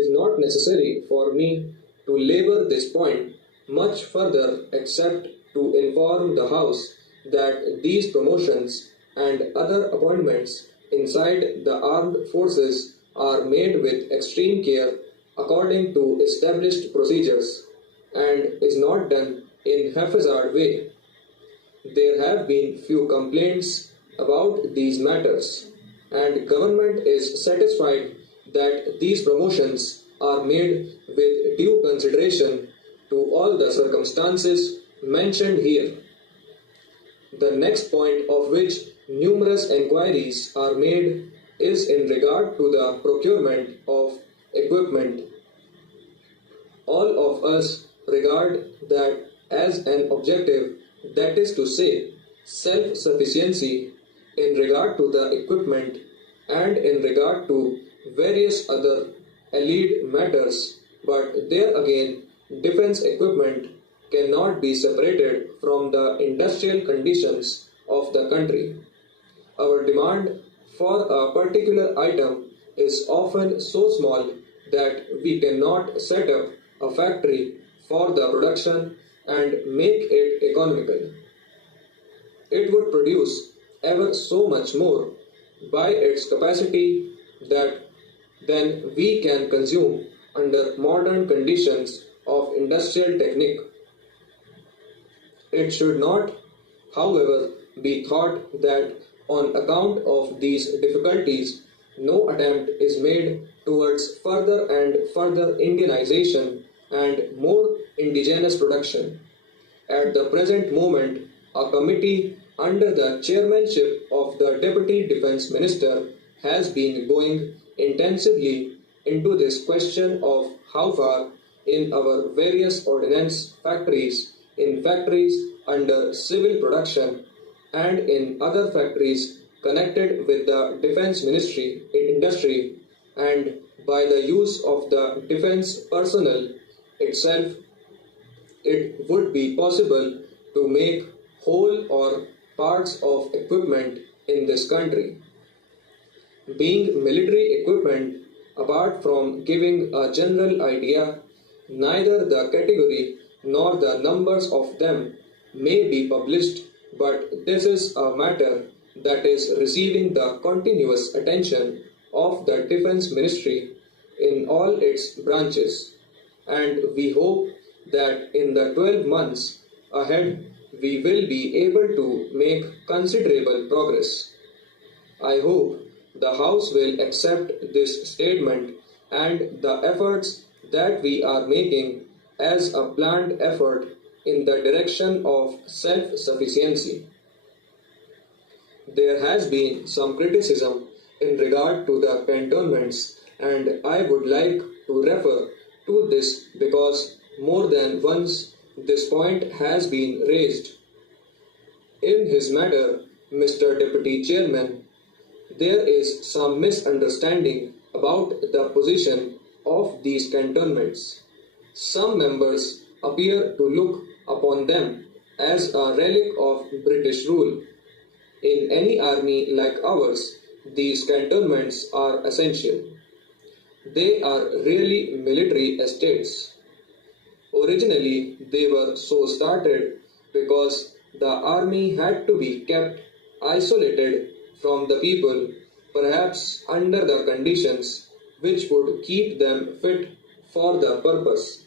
is not necessary for me to labor this point much further except to inform the House that these promotions and other appointments inside the armed forces are made with extreme care according to established procedures and is not done in haphazard way. There have been few complaints about these matters, and government is satisfied that these promotions are made with due consideration to all the circumstances mentioned here. The next point of which numerous enquiries are made is in regard to the procurement of equipment. All of us regard that as an objective, that is to say, self-sufficiency in regard to the equipment and in regard to various other allied matters, but there again, defense equipment cannot be separated from the industrial conditions of the country. Our demand for a particular item is often so small that we cannot set up a factory for the production and make it economical. It would produce ever so much more by its capacity that than we can consume under modern conditions of industrial technique. It should not, however, be thought that on account of these difficulties, no attempt is made towards further and further Indianization and more indigenous production. At the present moment, a committee under the chairmanship of the Deputy Defence Minister has been going intensively into this question of how far in our various ordnance factories, in factories under civil production, and in other factories connected with the Defence Ministry in industry, and by the use of the defence personnel itself, it would be possible to make whole or parts of equipment in this country. Being military equipment, apart from giving a general idea, neither the category nor the numbers of them may be published, but this is a matter that is receiving the continuous attention of the Defence Ministry in all its branches, and we hope that in the 12 months ahead we will be able to make considerable progress. I hope the House will accept this statement and the efforts that we are making as a planned effort in the direction of self-sufficiency. There has been some criticism in regard to the cantonments, and I would like to refer to this because more than once this point has been raised. In his matter, Mr. Deputy Chairman, there is some misunderstanding about the position of these cantonments. Some members appear to look upon them as a relic of British rule. In any army like ours, these cantonments are essential. They are really military estates. Originally, they were so started because the army had to be kept isolated from the people, perhaps under the conditions which would keep them fit for the purpose.